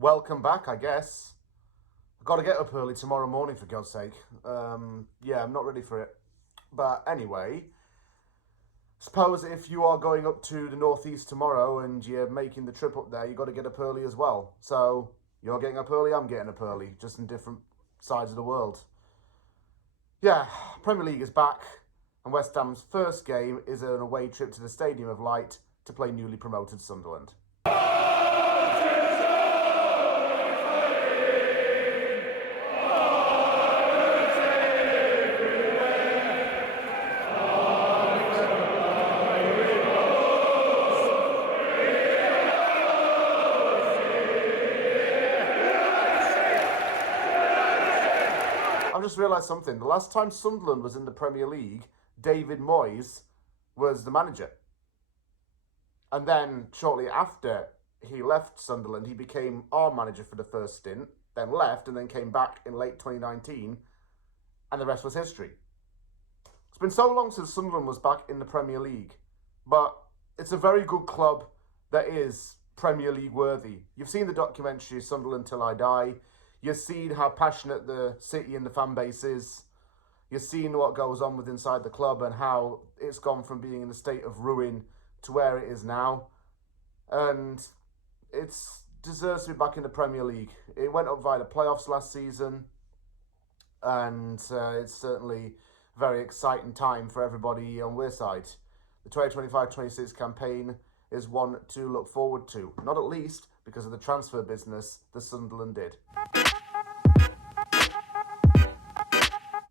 welcome back, I guess. I've got to get up early tomorrow morning, for God's sake. Yeah, I'm not ready for it. But anyway, suppose if you are going up to the northeast tomorrow and you're making the trip up there, you've got to get up early as well. So you're getting up early, I'm getting up early, just in different sides of the world. Yeah, Premier League is back, and West Ham's first game is an away trip to the Stadium of Light to play newly promoted Sunderland. I've just realised something. The last time Sunderland was in the Premier League, David Moyes was the manager. And then shortly after he left Sunderland, he became our manager for the first stint, then left and then came back in late 2019, and the rest was history. It's been so long since Sunderland was back in the Premier League, but it's a very good club that is Premier League worthy. You've seen the documentary Sunderland Till I Die. You've seen how passionate the city and the fan base is. You've seen what goes on with inside the club and how it's gone from being in a state of ruin to where it is now. And it deserves to be back in the Premier League. It went up via the playoffs last season. And it's certainly a very exciting time for everybody on our side. The 2025-26 campaign is one to look forward to. Not at least because of the transfer business that Sunderland did.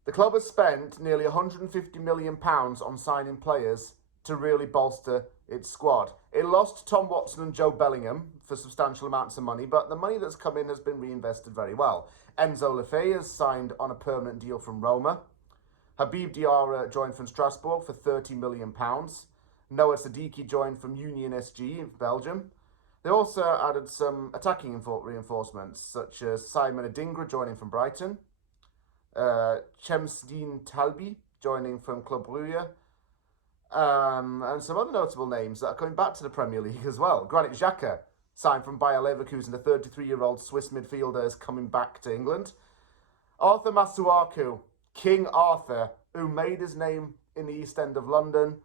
The club has spent nearly £150 million on signing players to really bolster its squad. It lost Tom Watson and Joe Bellingham for substantial amounts of money, but the money that's come in has been reinvested very well. Enzo Lefebvre has signed on a permanent deal from Roma. Habib Diarra joined from Strasbourg for £30 million. Noah Sadiki joined from Union SG in Belgium. They also added some attacking reinforcements, such as Simon Adingra joining from Brighton, Chemsdeen Talbi joining from Club Brugge, and some other notable names that are coming back to the Premier League as well. Granit Xhaka signed from Bayer Leverkusen. The 33-year-old Swiss midfielder is coming back to England. Arthur Masuaku, King Arthur, who made his name in the East End of London,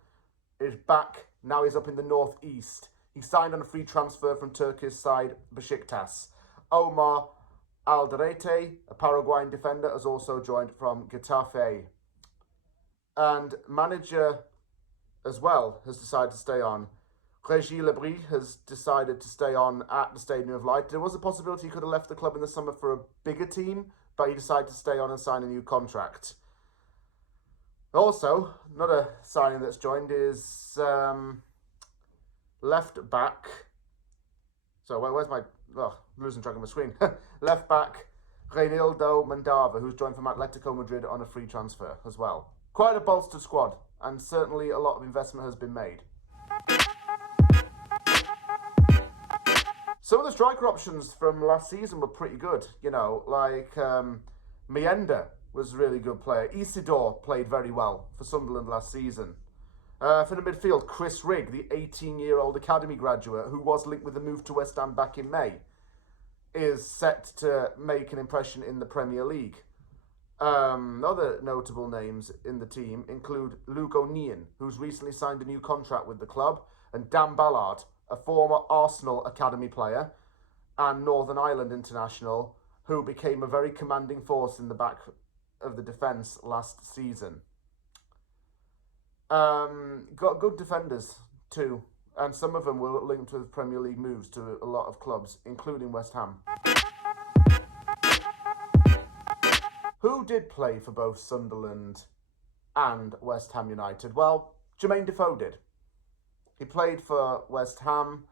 is back. Now he's up in the northeast. He signed on a free transfer from Turkish side Besiktas. Omar Alderete, a Paraguayan defender, has also joined from Getafe. And manager as well has decided to stay on. Régis Lebris has decided to stay on at the Stadium of Light. There was a possibility he could have left the club in the summer for a bigger team, but he decided to stay on and sign a new contract. Also, another signing that's joined is left back. So where's my... losing track of my screen. Left back Reinildo Mandava, who's joined from Atletico Madrid on a free transfer as well. Quite a bolstered squad, and certainly a lot of investment has been made. Some of the striker options from last season were pretty good. You know, like Mienda was a really good player. Isidore played very well for Sunderland last season. For the midfield, Chris Rigg, the 18-year-old academy graduate who was linked with the move to West Ham back in May, is set to make an impression in the Premier League. Other notable names in the team include Luke O'Neill, who's recently signed a new contract with the club, and Dan Ballard, a former Arsenal academy player and Northern Ireland international, who became a very commanding force in the back of the defence last season. Got good defenders too, and some of them were linked with Premier League moves to a lot of clubs, including West Ham. Who did play for both Sunderland and West Ham United? Well, Jermaine Defoe did. He played for West Ham,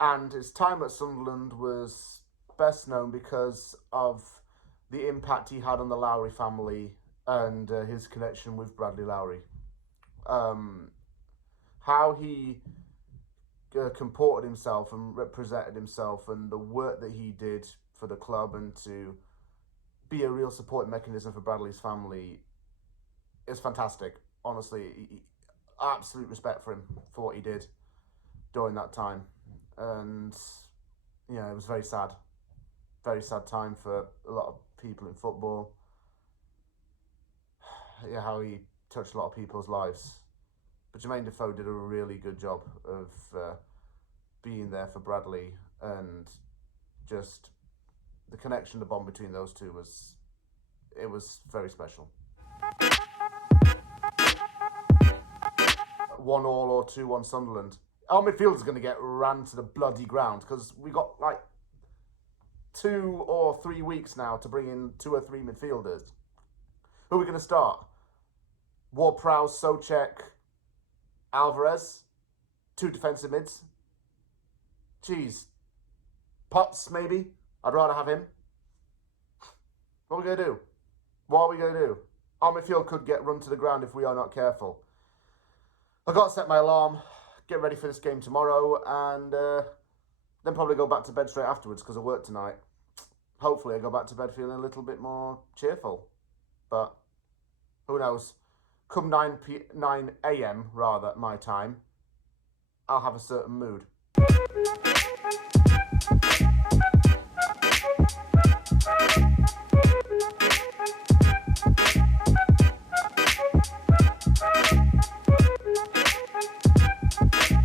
and his time at Sunderland was best known because of the impact he had on the Lowry family and his connection with Bradley Lowry. How he comported himself and represented himself, and the work that he did for the club and to be a real support mechanism for Bradley's family is fantastic. Honestly, absolute respect for him for what he did during that time. And, you know, it was very sad very sad time for a lot of people in football. Yeah, how he touched a lot of people's lives. But Jermaine Defoe did a really good job of being there for Bradley, and just the connection, the bond between those two was very special. 1-1 or 2-1 Sunderland. Our midfielders are going to get ran to the bloody ground because we got like 2 or 3 weeks now to bring in 2 or 3 midfielders. Who are we going to start? Ward-Prowse, Souček, Alvarez, 2 defensive mids. Jeez. Potts, maybe? I'd rather have him. What are we going to do? What are we going to do? Our midfield could get run to the ground if we are not careful. I've got to set my alarm, get ready for this game tomorrow, and then probably go back to bed straight afterwards because I work tonight. Hopefully I go back to bed feeling a little bit more cheerful. But who knows? Come 9 a.m. rather, my time, I'll have a certain mood.